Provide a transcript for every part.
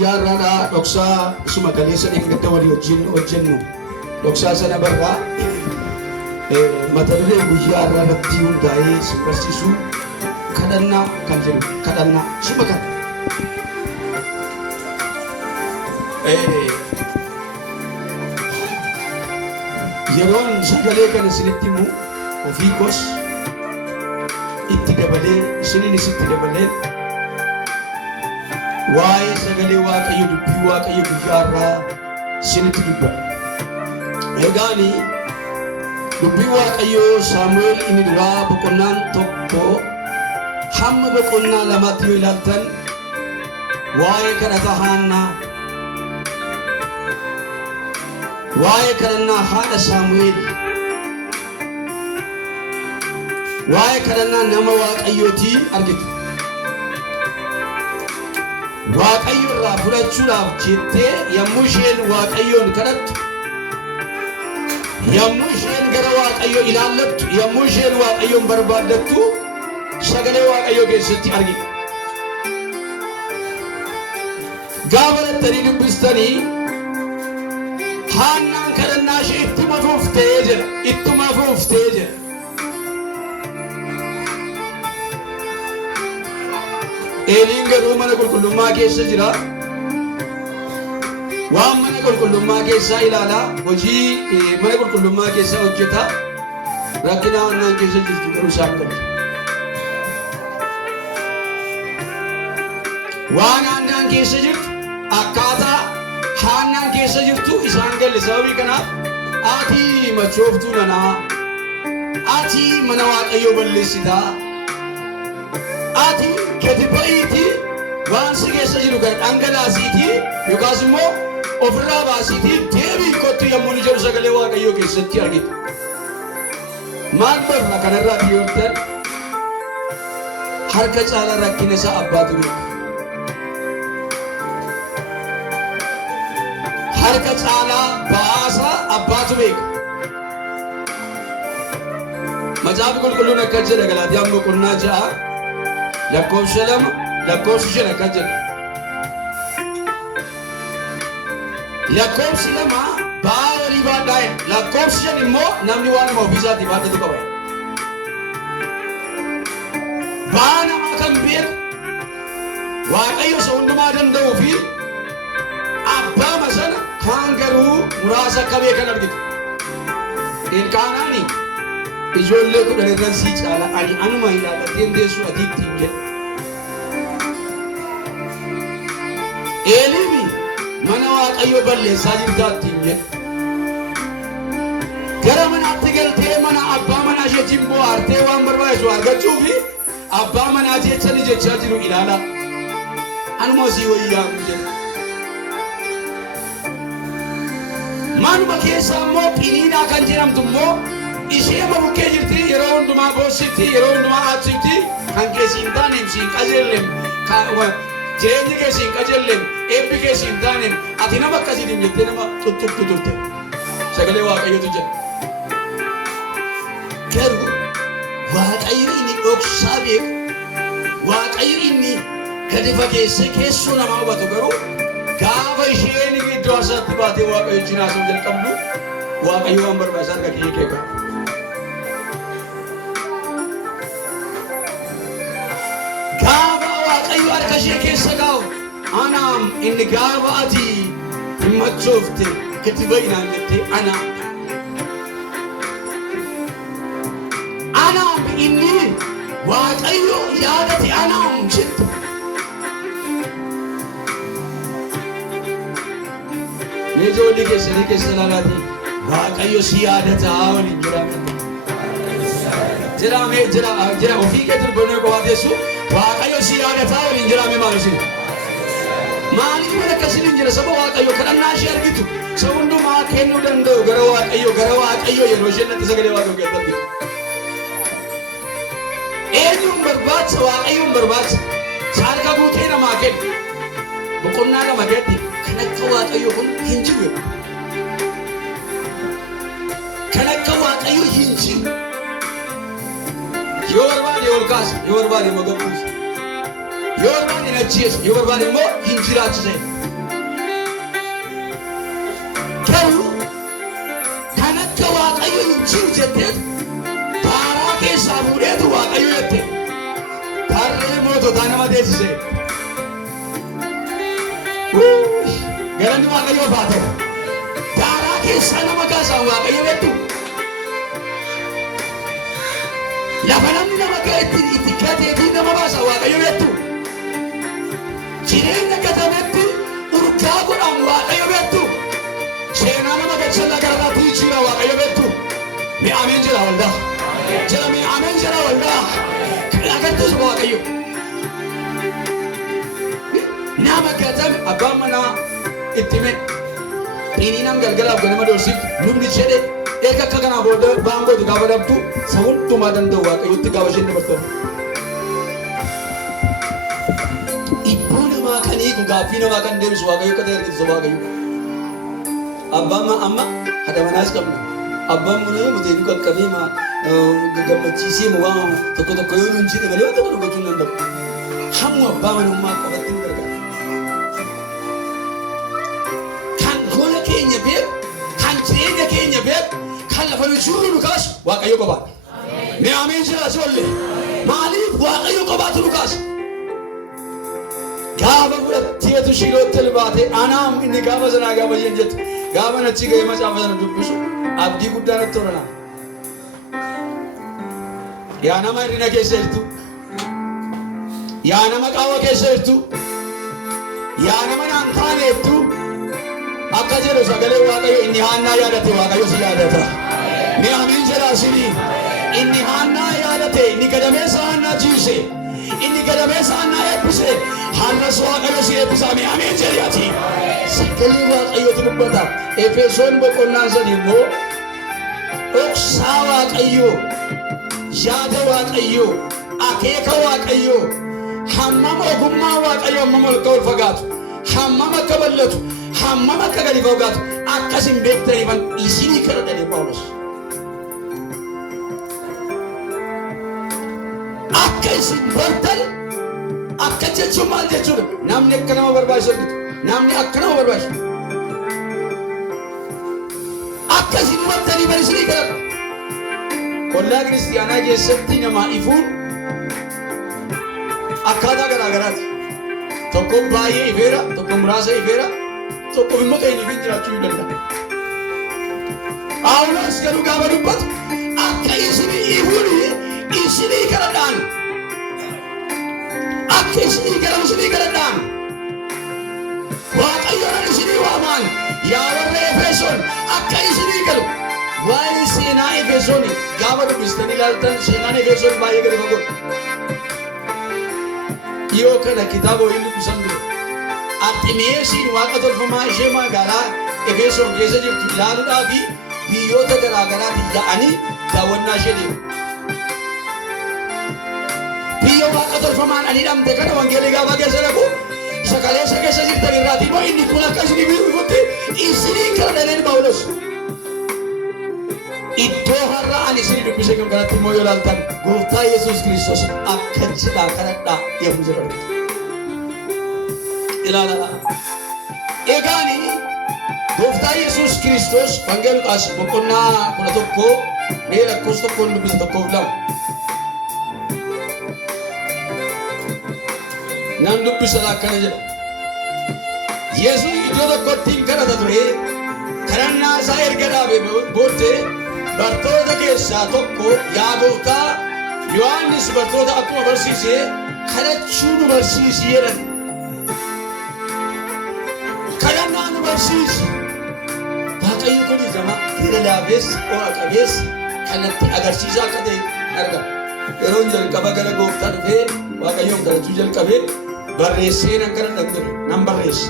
Yaarraa dhoksaa isuma galeessa dhingata walii wajjin hojjennu dhoksaa sana barraa mata duree guyyaa irraa irratti hundaa'ee si barsiisuu kadhannaa kan jedhu kadhannaa isuma kan yeroon sagalee kana isinitti himu ofii koos itti dabalee isiniinis itti dabalee waa'ee sagalee waaqayyo dubbii waaqayyo guyyaa irraa isinitti dubbata. Egaani dubbii waaqayyo Saamu'eel inni duraa boqonnaan tokko hamma boqonnaa lamaatti yoo ilaaltan waa'ee kadhata Haannaa, waa'ee kadhannaa haadha Saamu'eel, waa'ee kadhannaa nama waaqayyootii argitu. Waaqayyo irraa fudhachuudhaaf jettee yommuu isheen waaqayyoon kadhattu, yommuu isheen gara waaqayyoo ilaallattu, yommuu isheen waaqayyoon barbaaddattu sagalee waaqayyoo keessatti argina. Gaafa dhattanii dubbistanii Haannaan kadhannaa ishee ittuma fuuftee jedha, ittuma fuuftee jedha. Eeliin garuu mana qulqullummaa keessa jira. Waan mana qulqullummaa keessaa ilaalaa, hojii mana qulqullummaa keessaa hojjeta. Rakkina Haannaan keessa jirtu garuu isaan qabu. Waan Haannaan keessa jirtu akkaataa Haannaan keessa jirtu isaan galle. Sababii kanaaf ati machooftuu nanaa, ati mana waaqayyoo balleessitaa, ati gadi ba'iitii waan si keessa jiru kan dhangalaasiitii yookaas immoo ofirraa baasiitii deebii kottu yommuu ni jedhu sagalee waaqayyoo keessatti argitu. Maal barra kanarraa dhiyoortan harka caalaa rakkina isaa abbaatu beeka. Harka caalaa ba'aasaa abbaatu beeka. Macaafi qulqulluun akka jedha Galaatiyaan boqonnaa 6 lakkoofsa 2 lakkoofsa 5 akka jedha. Lakkoofsi 2 ba'aa walii baadhaa, lakkoofsi 5 immoo namni waan nama ofiisaatii baadhatu qaba. Ba'aa namaa kan beeku waaqayyo isa hundumaa danda'uu fi abbaama sana kaan garuu muraasa akka beekan argitu. Ilkaanaani ijoollee 10 irraan sii caala ani anuma ilaallateen deessu atiitti hin jedhu. Eeliimi mana waaqayyoo balleessaa jirtaatti hin jedhu. Gara manaatti galtee mana abbaa manaa isheetiin bohaartee waan barbaachisu argachuu fi abbaa manaa jechanii jechaa jiru ilaala. Anuma sii wayyaa jedhu. Manuma keessa immoo Piniinaa kan jedhamtu immoo ishee bukkee jirti, yeroo hundumaa boossifti, yeroo hundumaa aachifti, kan keessi hin taaneem siin qajeelleem, jireenyi keessi hin qajeelleem, eebbi keessi hin taaneem, ati nama akkasiitiin jettee nama tuttuqtu turte. Sagalee waaqayyotu jedha. Garuu waaqayyo inni dhoksaa beeku, waaqayyo inni gadi fageesse keessoo namaa hubatu garuu gaafa isheen iddoo aarsaatti baatee waaqayyo wajjin haasa'uu jalqabdu waaqayyo waan barbaachisu harka kee keeka. Gaafa waaqayyo harka ishee keessa kaa'u anaam inni gaafa ati hin machoofte gadi ba'inaan jettee anaam inni waaqayyo yaadate anaam jettu. Ijoollee keessanii keessa ilaalaati waaqayyo si yaadataa waliin jiraame jira ofii kee durbanii qofaateessu waaqayyo si yaadataa waliin jiraame maal isin maaliif mana akkasiin jira saba waaqayyo kadhannaa ishee argitu isa hundumaa kennuu danda'u gara waaqayyo yeroo isheen natti sagalee waaqayyo keessatti eenyuun barbaachisa waaqayyoon barbaachisa saarka guutee namaa kennu boqonnaa lama keetti kan akka waaqayyo kun hin jiru. Kan akka waaqayyo hin jiru. Yoo barbaade ol kaasa, yoo barbaade immoo gad buusa. Yoo barbaade hin ajjeesu, yoo barbaade immoo hin jiraachise. Garuu kan akka Waaqayyo hin jiru jettee daaraa keessaa fuudheetu Waaqayyo jette. Tarree moototaa nama teessise. Galanni Waaqayyoof haa ta'u. Daaraa keessaa nama kaasaa Waaqayyo jettu. Lafa namni nama itti gateetii nama baasaa Waaqayyo jettu. Jireenya gatametti urgaa godhaan Waaqayyo jettu. Seenaa nama gachalla gararaatii jira Waaqayyo jettu. Mi ameen jira waldaa. Jira mi ameen jira waldaa. Agartuus Waaqayyo. Nama gatame abbaan manaa itti hime. Dhiiniinaan galgalaaf ganama doorsiif lubni jedhe eega akka kanaa booda baangootu gaafa dhabdu isa hundumaa danda'u Waaqayyotti gaafa isheen dabartamu. Ibboo namaa kan hiiku gaaffii namaa kan deebisu Waaqayyo akka ta'e argisiisa Waaqayyo. Abbaan amma haadha manaas qabna. Abbaan manaa muteetu qaqqabee gammachiisee waan tokko tokko yoo nuun jedhe malee waan tokko gochuu hin danda'u. Hamma abbaa manummaa qabatti hin gargaaru. Kan gola keenya beeku, kan jireenya keenya beeku, kan lafa nu jirru nu kaasu Waaqayyo qofaadha. Mee ameen jiraas oolle. Maaliif Waaqayyo qofaatu nu kaasa? Gaafa fudhatteetu shilootti ilbaate anaam inni gaafa sanaa gaafa isheen jettu gaafa nachi ga'ee macaafa sana dubbisu abdii guddaa natti tolanaa. Yaa nama hirrina keessa jirtu, yaa nama qaawwa keessa jirtu, yaa nama naan taane jirtu, akka jedhu sagalee Waaqayyo inni Haannaa yaadate Waaqayyo si yaadata. Mee ameen jedhaasinii inni Haannaa yaadate inni gadameessa Haannaa jiise inni gadameessa Haannaa eebbise har'as Waaqayyo si eebbisa. Mee ameen jedhaati. Sagalee Waaqayyootu dubbata. Efesoon boqonnaan sadii immoo dhoksaa Waaqayyoo, yaada Waaqayyoo, akeeka Waaqayyoo, hammam ogummaa Waaqayyoo hammam ol fagaatu, hammam akka bal'atu, hammam akka gadi fagaatu akkasin beektaniifan isinii kadhadhanii Phaawulos. Akka isin bartan akka jechuun maal jechuudha? Namni akka nama barbaachisu argitu. Namni akka nama barbaachisu. Akka isin bartanii bari isinii kadhadha. Ollaa kiristiyaanaa keessatti namaa ifuun akkaataa garaa garaati. Tokkoon baay'ee ifeera, tokkoon muraasa ifeera, tokkoof immoo ta'in ifee jiraachuu hin danda'a. Phaawulos garuu gaafa dubbatu akka isinii ifuun isinii kadhadhaan. Akka isinii kadhadhaan. Waaqayyoon isinii waamaan yaa warra Efesoon akka isinii galu. Waa'ee seenaa Efesoon gaafa dubbistanii ilaaltan seenaan Efesoon baay'ee gadi fagoodha. Dhiyoo kana kitaaba waliin dubbisan dura Arximiyeesiin waaqa tolfamaa ishee magaalaa Efesoon keessa jirtu ilaaluudhaa fi biyyoota garaa garaatiin yaa'anii daawwannaa ishee deemu. Biyya waaqa tolfamaan ani dhamte kana wangeelii gaafa keessa dhaqu sagalee isa keessa jirtan irraatii immoo inni kun akka isinii biifutti isinii kadhadhanii Phaawulos. Iddoo har'a ani isinii dubbise kan kanatti immoo yoo ilaaltan Gooftaa Yesuus Kiristoos akka jedhaa kadhadhaa yommuu jedhamu. Ilaalaa. Egaani Gooftaa Yesuus Kiristoos wangeela Luqaas boqonnaa 11 mee lakkoofsa tokkoon dubbisa 1-2. Nan dubbisa akkana jedha. Yesuus iddoo tokkotti kadhata ture. Kadhannaa isaa erga dhaabee booddee bartoota keessaa tokko yaa Gooftaa Yohaannis bartoota akkuma barsiise kadhachuu nu barsiisi jedhan. Kadhannaa nu barsiisi. Waaqayyo kun gama hira laabeessa o'a qabeessa kanatti agarsiisaa akka ta'e argama. Yeroo jalqaba gara Gooftaa dhufee Waaqayyoon kadhachuu jalqabee barreessee nan kadhadhan ture nan barreesse.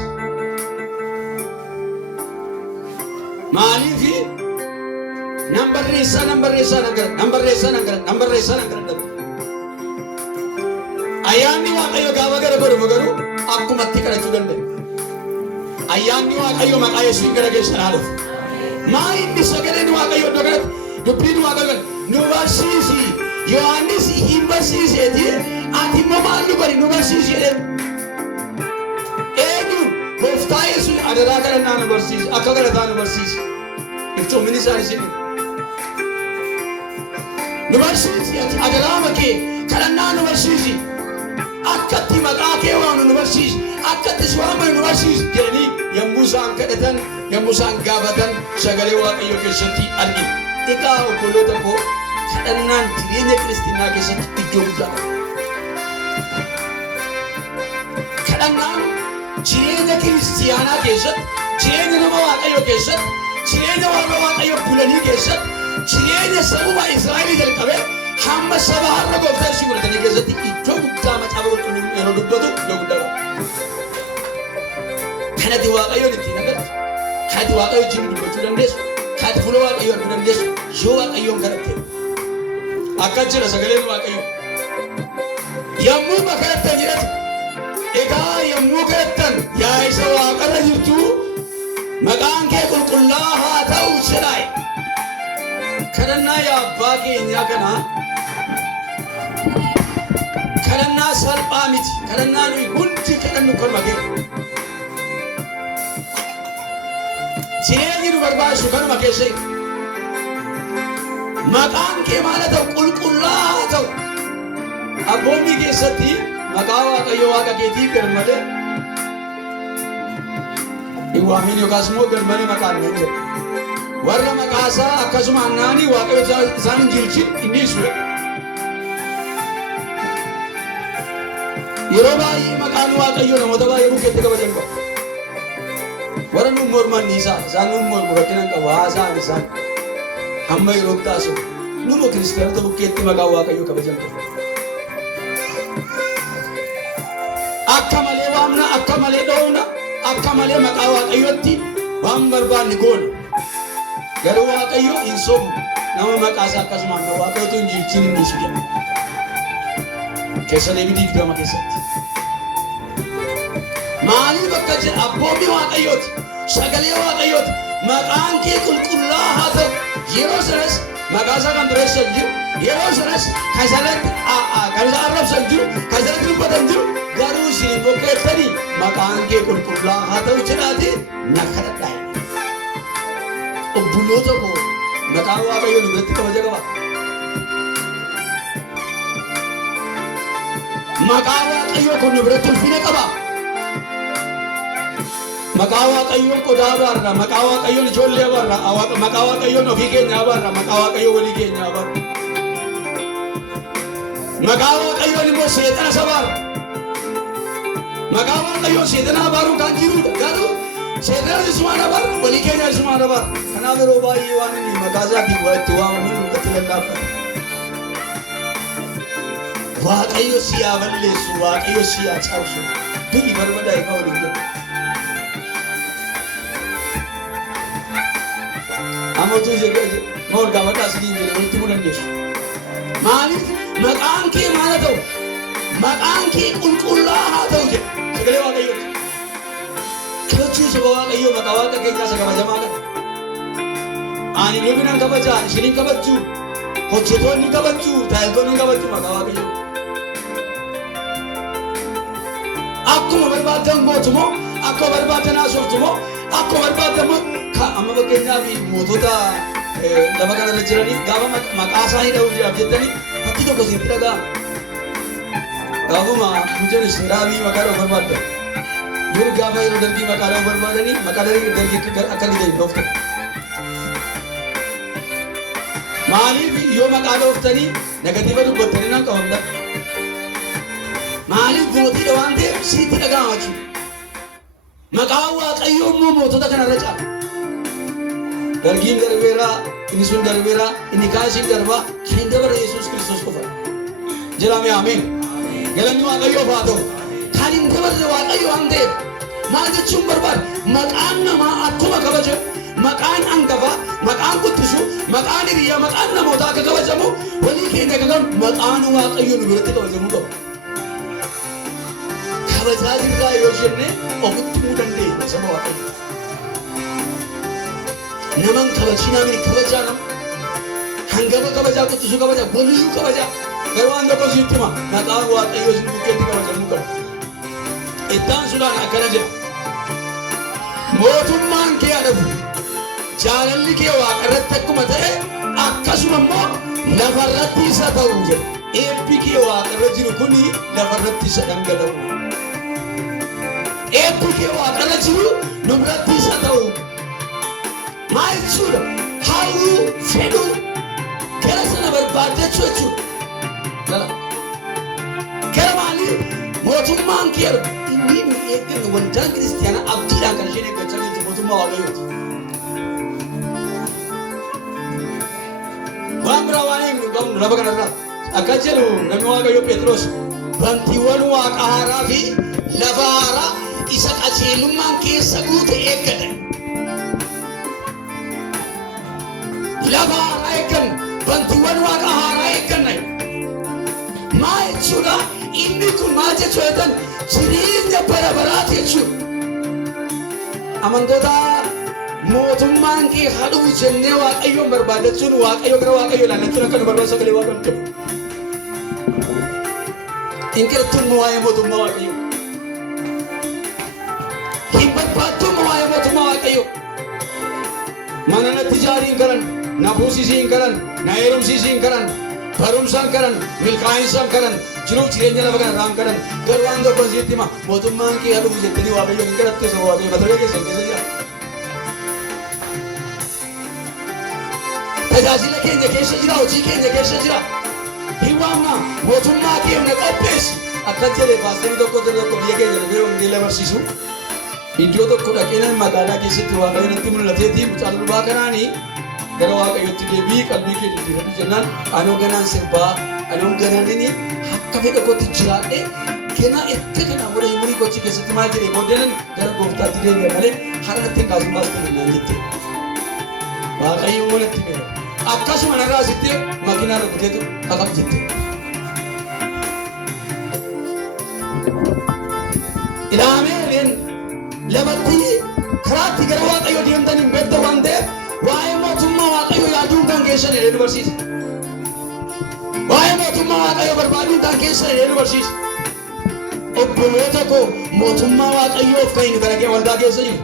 Maaliifi nan barreessaa nan kadhadhan. Ayyaanni Waaqayyo gaafa gara godhu garuu akkumatti kadhachuu danda'a. Ayyaanni Waaqayyo maqaa Yesuusiin gara keessan haa dhufu. Maa inni sagaleen Waaqayyo iddoo kanatti dubbiin Waaqayyo nu barsiisi. Yohaannis hin barsiiseeti ati immoo maal nu godhi nu barsiisi jedhee. Gooftaa Yesuus adaraa kadhannaa nu barsiisi. Akka kadhataa nu barsiisi. Iftoomini isaan isin nu barsiisi. Adaraa makee kadhannaa nu barsiisi. Akkatti maqaa kee waamnu nu barsiisi. Akkatti si waamnu nu barsiisi jedhanii yommuu isaan kadhatan, yommuu isaan gaafatan sagalee Waaqayyoo keessatti argina. Egaa obboloota koo kadhannaan jireenya kiristiinaa keessatti iddoo guddaa qaba. Kadhannaan jireenya kiristiyaanaa keessatti, jireenya nama Waaqayyoo keessatti, jireenya warra Waaqayyoo bulanii keessatti, jireenya sabuma Israa'elii jalqabee hamma saba har'a gooftaa ishii godhatanii keessatti iddoo guddaa macaafa qulqulluun yeroo dubbatu iddoo guddaa qaba. Kanatti Waaqayyoon ittiin agartu, kanatti Waaqayyoo ittiin dubbachuu dandeessu, kanatti fuula Waaqayyoo arguu dandeessu yoo Waaqayyoon kadhatte. Akka jira sagaleen Waaqayyoo. Yommuu kadhattan jedhatu egaa yommuu kadhattan yaa isa Waaqarra jirtu maqaan kee qulqullaa'aa haa ta'u jedhaa. Kadhannaa yaa abbaa keenyaa kanaa kadhannaa salphaa miti. Kadhannaa nuyi hundi kadhannu kanuma keenya. Jireenyi nu barbaachisu kanuma keessa jiru. Maqaan kee maal haa ta'u? Qulqullaa'aa haa ta'u. Abboommii keessatti maqaa Waaqayyoo Waaqa keetii garmalee hin waamin yookaas immoo garmalee maqaan hin jedhu. Warra maqaasaa akkasuma annaanii Waaqayyo isaan hin jilchin inni ibsudha. Yeroo baay'ee maqaan Waaqayyoo namoota baay'ee bukkeetti kabajan qaba. Warra nuun morman niisaa isaan nuun mormu rakkinan qabu haasaan isaan hamma yeroo taasisu numa kiristaanota bukkeetti maqaa Waaqayyoo kabajan qaba. Akka malee waamna, akka malee dhoowna, akka malee maqaa Waaqayyootti waan barbaanne goona. Garuu Waaqayyo hin sobnu nama maqaasaa akkasumaan na Waaqayyootu hin jilchin hin dhiisu jedha. Keessa deebii 20 keessatti. Maaliif akka jedha abboommii Waaqayyooti, sagalee Waaqayyooti, maqaan kee qulqullaa'aa haa ta'u. Yeroo sanas maqaasaa kan dureessan jiru, yeroo sanas kan isa arrabsan jiru, kan isa dubbatan jiru. Garuu isin bukkeettanii maqaan kee qulqullaa'aa haa ta'u jedhaati na kadhadhaa. Obboloota koo maqaan Waaqayyoo nu biratti kabaja qaba. Maqaan Waaqayyoo kun nu biratti ulfina qaba. Maqaa Waaqayyoon qodaa abaarra, maqaa Waaqayyoon ijoollee abaarra, maqaa Waaqayyoon ofii keenya abaarra, maqaa Waaqayyoo walii keenya abaarra. Maqaa Waaqayyoon immoo seexana sabaarra. Maqaa Waaqayyoon seexana abaaruun kan jirudha. Garuu seexana isumaan abaarra, walii keenya isumaan abaarra. Kanaaf yeroo baay'ee waan inni maqaa isaatiin itti waamamu nurratti lallaafata. Waaqayyo si haa balleessu, Waaqayyo si haa cabsu. Du'i barbaada eegaa waliin jedhu. Amotu maal gaafadhaa sidiin jedhe walitti himuu dandeessu. Maaliif maqaan kee maal haa ta'u? Maqaan kee qulqullaa'aa haa ta'u jedha sagalee Waaqayyooti. Kabajuu saba Waaqayyoo maqaa Waaqa keenyaa isa kabajamaa kana. Ani lubinan kabajaa, ishiniin kabajuu, hojjetoonni kabajuu, tajaajiltoonni kabajuu maqaa Waaqayyoo. Akkuma barbaadan gootu moo, akkuma barbaadan haasoftu moo, akkuma barbaadan moo amma fakkeenyaaf mootota lafa kanarra jiranii gaafa maqaa isaanii dha'uudhaaf jettanii fakkii tokko isinitti dhaga'ama. Gaafuma mucaan Israa'elii maqaa dha'uu barbaaddan. Dur gaafa yeroo darbii maqaa dha'uu barbaadanii maqaa darbii akka gidee dhooftan. Maaliif yoo maqaa dhooftanii negatiiva dubbattanii naan qabamda? Maaliif mootiidha waan ta'eef sitti dhaga'ama jechuudha. Maqaa Waaqayyoo immoo mootota kanarra caala. Dargiin darbeeraa, inni sun darbeeraa, inni kaasiin darbaa, kan dabara Yesuus Kiristoos qofa. Jedhame ameen. Galanni Waaqayyoof haa ta'u. Kan hin dabarre Waaqayyo waan ta'eef maal jechuun barbaada? Maqaan namaa akkuma kabaja, maqaan hangafaa, maqaan quttisu, maqaan hiriyaa, maqaan namootaa akka kabajamu walii keenya akka qabu maqaan Waaqayyo nu biratti kabajamuu qaba. Kabajaa jirraa yoo jenne ofitti himuu dandeenya saba Waaqayyo. Naman kabajinaa miti kabajaa nama. Hangafa kabajaa, quttisuu kabajaa, waliyyuu kabajaa. Garuu waan tokko sitti hima maqaan Waaqayyoo isin bukkeetti kabajamuu qaba. Ittaan sudhaan akkana jedha. mootummaan kee adabu jaalalli kee waaqarratti akkuma ta'e akkasuma immoo lafarratti isa ta'u jedha. Eebbi kee waaqarra jiru kuni lafarratti isa dhangala'u. Eebbi kee waaqarra jiru nurratti isa ta'u. Maal jechuudha? Hawwuu fedhuu gara sana barbaadachuu jechuudha. Gara maalii mootummaan kee adabu. Inni nu eeggannu waldaan kiristiyaanaa abdiidhaan kan isheen eeggachaa jirtu mootummaa waaqayyooti. Waan biraa waan eegnu qabnu lafa kanarraa akka jedhu namni waaqayyo Phexros bantiiwwan waaqa haaraa fi lafa haaraa isa qajeelummaan keessa guute eeggate. Lafa haaraa eegganna, bantiiwwan waaqa haaraa eegganna. Maal jechuudha? Inni kun maal jechuu jedhan jireenya bara baraati jechuudha. Amantoota mootummaan kee hadhuu jennee waaqayyoon barbaadachuun waaqayyo gara waaqayyo ilaallachuun akka nu barbaadu sagalee waaqayyoon qabu. Inkirattuun waa'ee mootummaa waaqayyo. Hin barbaadduun waa'ee mootummaa waaqayyo. Mana natti ijaarii hin karan, na buusisii hin karan, na heerumsiisii hin karan, barumsaan karan, milkaa'insa hin karan, jiruuf jireenya lafa kana irraan karan. Garuu waan tokko sitti hima mootummaan kee hadhuu jettanii waaqayyoon inkirattuu isa waaqayyo mata duree keessan keessa jira. Tajaajila keenya keessa jira, hojii keenya keessa jira. Hiwaamna mootummaa keenya qopheessi. Akka jedhe paasterii tokko biyya keenya dhufee wangeela barsiisu. Iddoo tokko dhaqee magaalaa keessatti waaqayyoon itti mul'ateetii mucaan durbaa kanaanii gara waaqayyootti deebii qalbii kee jijjiirradhu jennaan anoo ganaan sirbaa anoo ganaan akka fedha kootti jiraadhee ganaa erga kanaan wada himurii gochii keessatti maal jedhee booddeenan gara gooftaatti deebi'a malee haala ittiin kaasuun baastuu jennaan jette. Waaqayyoon walitti beeka. Akkasuma narraa sittee makiinaa rukuteetu kakam jette. Ilaameen lafatti karaatti gara waaqayyoo deemtan hin beekta waan ta'eef waa'ee mootummaa waaqayyoo yaaduun kan keessan jedhee nu barsiisa. Waa'ee mootummaa waaqayyoo barbaaduun kan keessan jedhee nu barsiisa. Obboloota koo mootummaa waaqayyoof kan inni bara kee waldaa keessa jiru.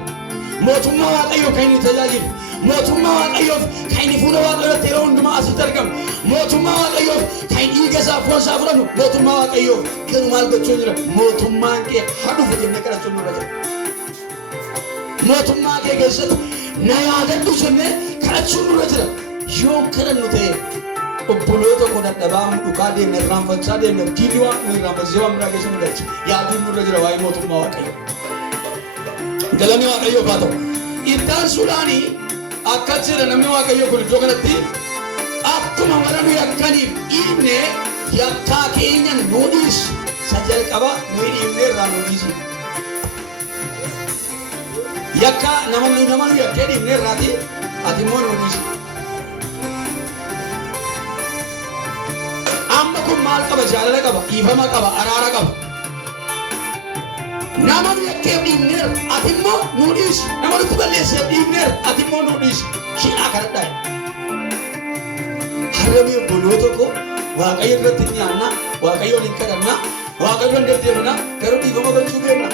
Mootummaa waaqayyoo kan inni tajaajilu. Mootummaa waaqayyoof kan inni fuula waaqayyootti yeroo hundumaa asitti argamu. Mootummaa waaqayyoof kan inni dhiiga isaa foon isaa fudhannu. Mootummaa waaqayyoof garuu maal gochuu jira? Mootummaan kee hadhuuf jennee kadhachuun nurra jira. Mootummaa kee keessatti na yaadadhu jennee kadhachuun nurra jira. Yoo kadhannu ta'e obboloota koo dadhabaa dhugaa deemne irraanfachaa deemne diinni waan nu irraanfachiisee waan biraa keessa nu galcha. Yaaduun nurra jira waa'ee mootummaa waaqayyoo. Galanni waaqayyoof haa ta'u. Iddaan suudhaanii akka jedha namni waaqayyo kun iddoo kanatti akkuma warra nu yakkaniif dhiibne yakkaa keenya nu dhiisi. Isa jalqaba nu dhiibne irraa nu dhiisi. Yakka nama nu yakkee dhiibne irraati ati immoo nu dhiisi. Amma kun maal qaba? Jaalala qaba, dhiifama qaba, araara qaba. Nama nu yakkee dhiibneer ati immoo nu dhiisi. Nama nutti balleessee dhiibneer ati immoo nu dhiisi. Shidhaa kadhadhaa. Harrabee obboloota koo waaqayyo irratti nyaanna, waaqayyoon hin kadhanna, waaqayyoon deddeebina, garuu dhiifama gochuu kenna.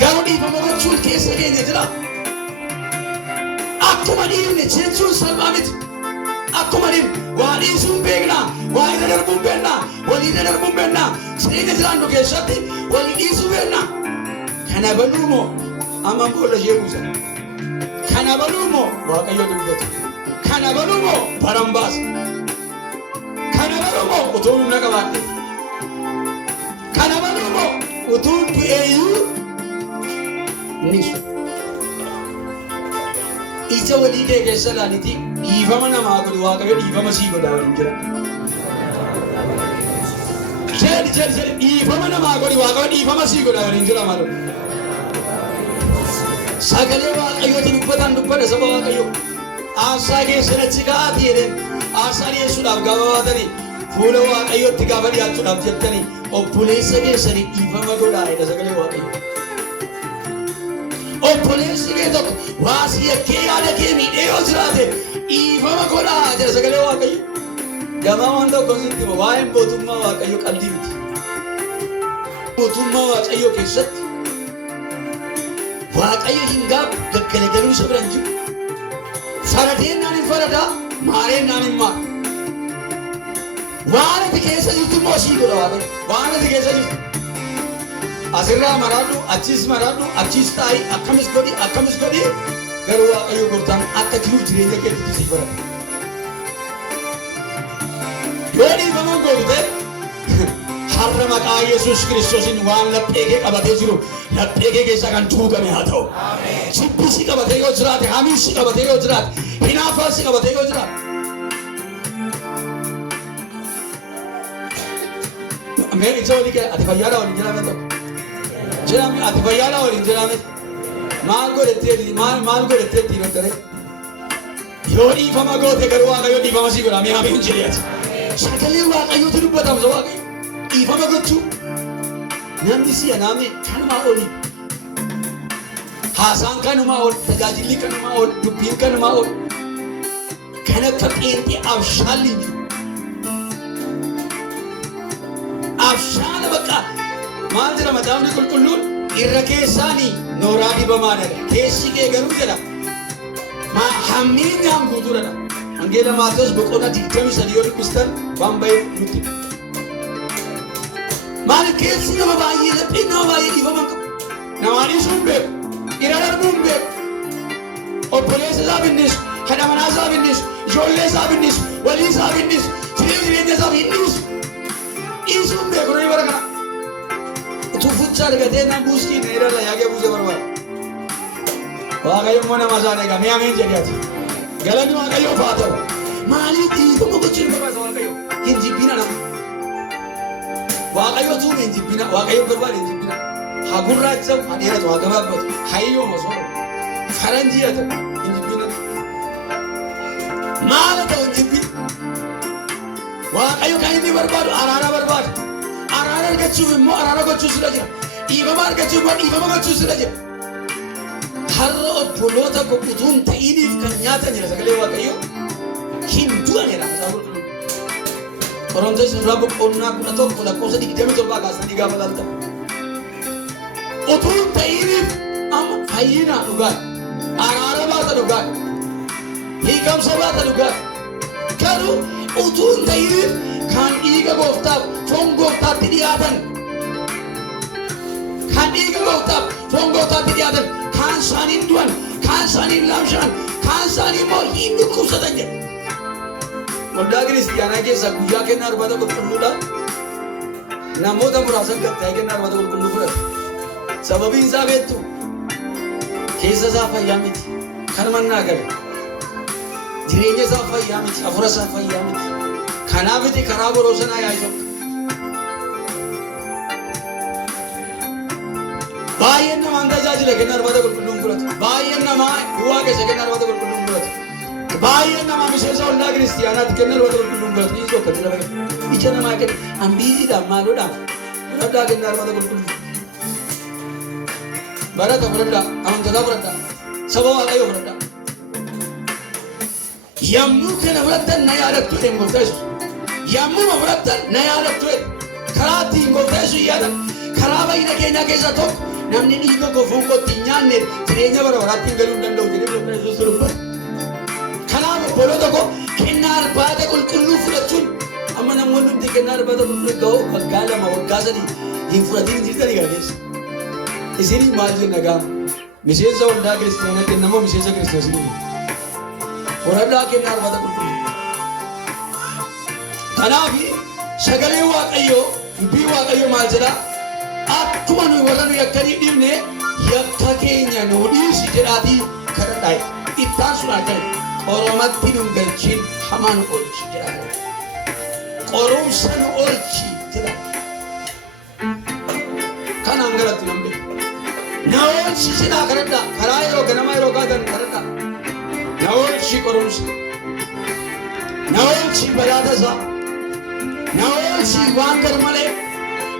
Garuu dhiifama gochuun keessa keenya jira. Akkuma dhiifne jechuun salphaa miti. Akkuma dhiifne waa dhiisuun beekna, waa irra darbuun beekna, walii irra darbuun beekna. Jireenya jiraannu keessatti walii dhiisuu beekna. Kana baluu moo amma boolla ishee buusan. Kana baluu moo waaqayyo dubbatu. Kana baluu moo baran baasa. Kana baluu moo utuu humna qabaadhe. Kana baluu moo utuu du'eeyyuu nisu. Ija walii kee keessa ilaaliiti dhiifama namaa godhi waaqayyo dhiifama sii godhaa waliin jira. Jedhi dhiifama namaa godhi waaqayyo dhiifama sii godhaa waliin jira malu. Sagalee waaqayyooti dubbata saba waaqayyo. Aarsaa keessatti ka'aati jedheen aarsaa dhiyeessuudhaaf gaafa baatanii fuula waaqayyootti gaafa dhiyaachuudhaaf jettanii obboleessa keessanii dhiifama godhaa jedha sagalee waaqayyo. Obboleessi kee tokko waasi yakkee yaada kee miidhee yoo jiraate dhiifama godhaa jedha sagalee waaqayyo. Gamaa waan tokko sitti waa'een mootummaa waaqayyo qalbii miti. mootummaa waaqayyoo keessatti waaqayyo hin gaabu gaggalagaluu isa bira hin jiru. Faradeen naan hin faradaa, maareen naan hin maara. Waan ati keessa jirtu immoo sii godha waaqayyo. Waan ati keessa jirtu asirraa maraadhu, achis maraadhu, achis taa'i, akkamis godhi, akkamis godhi. Garuu waaqayyo gooftaan akka jiruuf jireenya keetti sii barata. Yoo dhiifaman gootu ta'e har'a maqaa Yesuus Kiristoosiin waan laphee kee qabatee jiru laphee kee keessaa kan tuuqame haa ta'u. Jibbi si qabatee yoo jiraate, hamiin si qabatee yoo jiraate, hinaafaan si qabatee yoo jiraate. Mee ija walii kee ati fayyaadhaa waliin jiraame ta'u. Jiraame ati fayyaadhaa waliin jiraame. Maal godhettee diinagdee? Yoo dhiifama goote garuu waaqayyo dhiifama sii godha. Mee hamiin jedheeti. Sagalee waaqayyootu dubbatamsa waaqayyo. Dhiifama gochuu namni si'a naame kanumaa oli. Haasaan kanumaa oli, tajaajilli kanumaa oli, dubbiin kanumaa oli. Kan akka qeenxee abshaalli hin jiru. Abshaala bakka maal jedha macaafni qulqulluun irra keessaanii nooraa dibamaa dhaga. Keessi kee garuu jedha hammiinyaan guutuudha. Wangeela Maatewos boqonnaa 23 yoo dubbistan waan baay'ee nutti. Maal keessi nama baay'ee lapheen nama baay'ee dhiifaman qabu. Namaan dhiisuu hin beeku. Ira darbuu hin beeku. Obboleessa isaa binnisu, haadha manaa isaa binnisu, ijoollee isaa binnisu, walii isaa binnisu, jireenya isaa binnisu. Dhiisuu hin beeku namni bara kana. Utuu fuuchaa argatee naan buuskii dheerarra yaagee buusee barbaada. Waaqayyo immoo nama isaa eega. Mee ameen jedhee ati. Galanni waaqayyoof haa ta'u. Maaliif dhiifama gochuun barbaada waaqayyo? Hin jibbina nama. Waaqayyo tuume hin jibbina. Waaqayyo barbaade hin jibbina. Haa gurraacha'u, haa dheeratu, haa gabaabbatu, haa hiyyooma osoo faranjii haa ta'u hin jibbina. Maal haa ta'u hin jibbina? Waaqayyo kan inni barbaadu araara barbaada. Araara argachuuf immoo araara gochuu sirra jira. Dhiifama argachuuf immoo dhiifama gochuu sirra jira. Har'a obboloota utuu hin ta'iniif kan nyaatanidha sagalee waaqayyoo. Hin du'anidha masaa qulqulluun. Qorontos irraa boqonnaa 11 lakkoofsa 27 kaasanii gaafa laaltan. Utuu hin ta'iniif amma fayyina dhugaadha. Araara baata dhugaadha. Hiikamsa baata dhugaadha. Garuu utuu hin ta'iniif kan dhiiga gooftaaf foon gooftaatti dhiyaatan. Kan dhiiga gooftaaf foon gooftaatti dhiyaatan. Kan isaaniin du'an, kan isaaniin laamshan, kan isaanii immoo hin dhukkubsatan jedha. Waldaa kiristiyaanaa keessaa guyyaa kennaa arbata qulqulluudhaan namoota muraasan gatta'ee kennaa arbata qulqulluu fudhata. Sababiin isaa beektu keessa isaa fayyaa miti. Kan mannaa galu. Jireenya isaa fayyaa miti. Afura isaa fayyaa miti. Kanaaf itti karaa boroo sanaa yaa'isa. Baay'een namaan tajaajila kennaa arbata qulqulluun fudhatu. Baay'een namaa du'aa keessa kennaa arbata qulqulluun fudhatu. Baay'een namaa miseensa waldaa kiristiyaanaatti kennaa arbata qulqulluun fudhatu. Inni tokko jira baay'ee. Ija namaa kenna. Ambiiziidhaan maaloodhaan fudhadhaa kennaa arbata qulqulluun. Barata fudhadhaa. Amantotaa fudhadhaa. Saba waaqayyoo fudhadhaa. Yommuu kana fudhattan na yaadattu jedheen gooftaa Yesuus. Yommuu fudhattan na yaadattu jedhe. Karaa ittiin gooftaa Yesuus yaada. Karaa baay'ina keenyaa keessaa tokko namni dhiiga kofuu qotti hin nyaanne jireenya bara baraatti hin galuu hin danda'u jedhee gooftaa Yesuus dubbata. Kanaaf obboloota koo kennaa arbaata qulqulluu fudhachuun amma namoonni hundi kennaa arbaata qulqulluu ga'u waggaa 2 waggaa 3 hin fudhatiin jirtanii gaggeessa. Isinii maal jenna gaama? Miseensa waldaa kiristiyaanaa kennamoo miseensa kiristoosii? Fudhadhaa kennaa arbaata qulqulluu. Kanaaf sagalee waaqayyoo dubbii waaqayyoo maal jedhaa? Akkuma nuyi warra nuyi akkanii dhiibne yakka keenya nuu dhiisi jedhaatii kadhadhaa. Ittaan sun akka qoromatti nu galchiin hamaa nu oolchi jedhaa. Qorumsa nu oolchi jedhaa. Kanaan galatti namni. Na oolchi sinaa kadhadhaa. Karaa yeroo ganamaa yeroo kaatan kadhadhaa. Na oolchi qorumsa. Na oolchi balaata isaa. Na oolchi waan garmalee.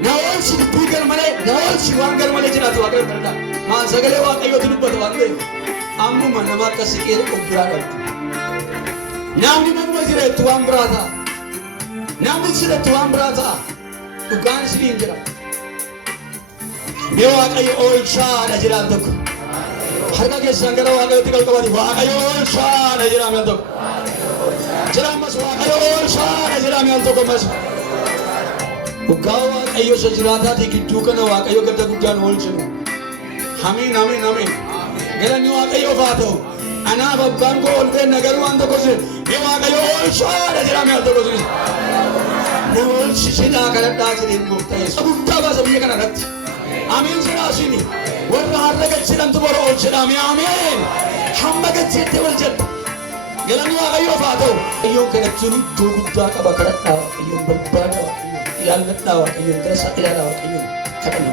Na oolchi dubbii garmalee. Na oolchi waan garmalee jiraatu waaqayyo kadhadhaa. Maal sagalee waaqayyootu dubbata waan ta'eef. Ammuma nama akka siqee of biraa dhabdu. Namni manuma jireettu waan biraa ta'a. Namni jireettu waan biraa ta'a. Dhugaan isiniin jira. Mee waaqayyo oolchaadha jedhaan tokko. Harka keessan gara waaqayyootti qalqabati. Waaqayyo oolchaadha jedhaan al tokko. Jedhaan mas waaqayyo oolchaadha jedhaan al tokko mas. Dhugaa waaqayyo isa jiraataati gidduu kana waaqayyo gadda guddaan oolchinu. Amiin amiin amiin. Galanni waaqayyoof haa ta'u. Anaaf abbaan koo ol beenna garuu waan tokko si mee waaqayyo oolchaadha jedhaan al tokko si. Oolchisinaa kadhadhaa jedheen gooftaa Yesuus. Guddaa baasa biyya kana irratti. Amiin jedhaasini. Warra har'a galchidhamtu bara oolchidhaame amiin. Hamma galcheettee wal jedha. Galanni waaqayyoof haa ta'u. Waaqayyoon kadhachuun iddoo guddaa qaba kadhadhaa waaqayyoon barbaada waaqayyoon ilaalladhaa waaqayyoon gara isaa ilaalaa waaqayyoon kadhanna.